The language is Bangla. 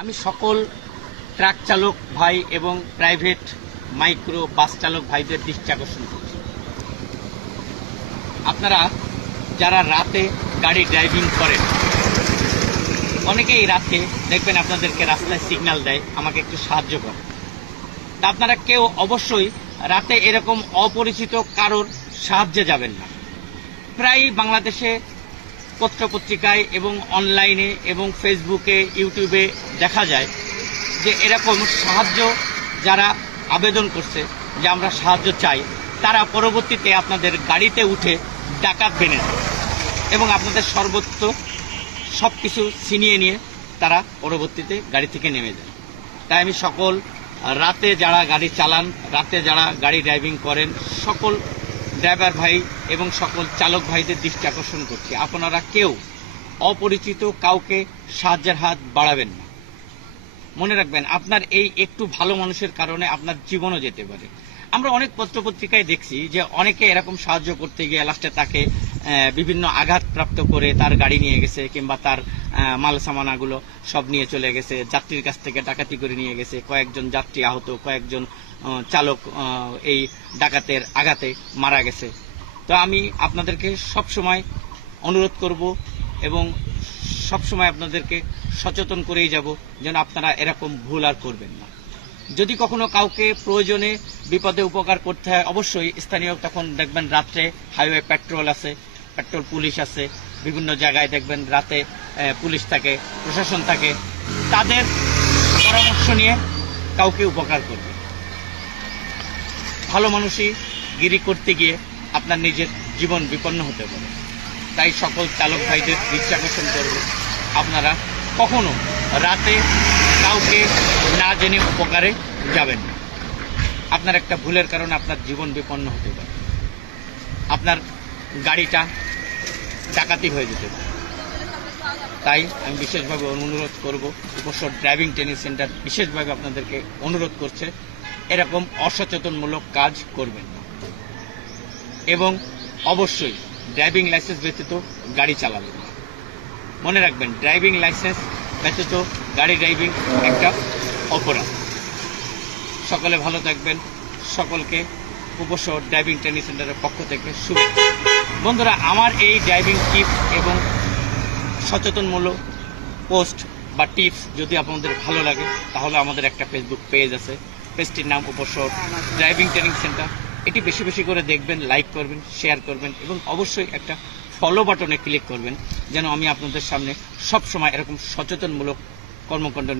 আমি সকল ট্রাক চালক ভাই এবং প্রাইভেট মাইক্রো বাস চালক ভাইদের দৃষ্টি আকর্ষণ করছি। আপনারা যারা রাতে গাড়ি ড্রাইভিং করেন, অনেকেই রাতে দেখবেন আপনাদেরকে রাস্তায় সিগন্যাল দেয়, আমাকে একটু সাহায্য করে। তা আপনারা কেউ অবশ্যই রাতে এরকম অপরিচিত কারোর সাহায্যে যাবেন না। প্রায় বাংলাদেশে পত্রপত্রিকায় এবং অনলাইনে এবং ফেসবুকে, ইউটিউবে দেখা যায় যে এরকম সাহায্য যারা আবেদন করছে যে আমরা সাহায্য চাই, তারা পরবর্তীতে আপনাদের গাড়িতে উঠে ডাকাত বেনে দেয় এবং আপনাদের সর্বত্র সব কিছু ছিনিয়ে নিয়ে তারা পরবর্তীতে গাড়ি থেকে নেমে যায়। তাই আমি সকল রাতে যারা গাড়ি চালান, রাতে যারা গাড়ি ড্রাইভিং করেন, সকল ড্রাইভার ভাই এবং সকল চালক ভাইদের দৃষ্টি আকর্ষণ করছি, আপনারা কেউ অপরিচিত কাউকে সাহায্যের হাত বাড়াবেন না। মনে রাখবেন, আপনার এই একটু ভালো মানুষের কারণে আপনার জীবনও যেতে পারে। আমরা অনেক পত্রপত্রিকায় দেখছি যে অনেকে এরকম সাহায্য করতে গিয়ে লাস্টে তাকে বিভিন্ন আঘাতপ্রাপ্ত করে তার গাড়ি নিয়ে গেছে, কিংবা তার মাল সামানাগুলো সব নিয়ে চলে গেছে, যাত্রীর কাছ থেকে ডাকাতি করে নিয়ে গেছে, কয়েকজন যাত্রী আহত, কয়েকজন চালক এই ডাকাতের আঘাতে মারা গেছে। তো আমি আপনাদেরকে সব সময় অনুরোধ করব এবং সব সময় আপনাদেরকে সচেতন করেই যাব যেন আপনারা এরকম ভুল আর করবেন না। যদি কখনো কাউকে প্রয়োজনে বিপদে উপকার করতে হয়, অবশ্যই স্থানীয়, তখন দেখবেন রাত্রে হাইওয়ে পেট্রোল আছে, পেট্রোল পুলিশ আছে, বিভিন্ন জায়গায় দেখবেন রাতে পুলিশ থাকে, প্রশাসন থাকে, তাদের পরামর্শ নিয়ে কাউকে উপকার করবে। ভালো মানুষই গিরি করতে গিয়ে আপনার নিজের জীবন বিপন্ন হতে পারে। তাই সকল চালক ভাইদের দৃষ্টি আকর্ষণ করবে, আপনারা কখনো রাতে কাউকে না জেনে উপকারে যাবেন না। আপনার একটা ভুলের কারণে আপনার জীবন বিপন্ন হতে পারে, আপনার গাড়িটা ডাকাতি হয়ে যেতে পারে। তাই আমি বিশেষভাবে অনুরোধ করব, উপসর ড্রাইভিং ট্রেনিং সেন্টার বিশেষভাবে আপনাদেরকে অনুরোধ করছে, এরকম অসচেতনমূলক কাজ করবেন না এবং অবশ্যই ড্রাইভিং লাইসেন্স ব্যতীত গাড়ি চালাবেন না। মনে রাখবেন, ড্রাইভিং লাইসেন্স ব্যতীত গাড়ি ড্রাইভিং একটা অপরাধ। সকলে ভালো থাকবেন। সকলকে উপসর ড্রাইভিং ট্রেনিং সেন্টারের পক্ষ থেকে শুভেচ্ছা। বন্ধুরা, আমার এই ড্রাইভিং টিপস এবং সচেতনমূলক পোস্ট বা টিপস যদি আপনাদের ভালো লাগে, তাহলে আমাদের একটা ফেসবুক পেজ আছে, পেজটির নাম উপসর ড্রাইভিং ট্রেনিং সেন্টার। এটি বেশি বেশি করে দেখবেন, লাইক করবেন, শেয়ার করবেন এবং অবশ্যই একটা ফলো বাটনে ক্লিক করবেন, যেন আমি আপনাদের সামনে সব সময় এরকম সচেতনমূলক কর্মকাণ্ড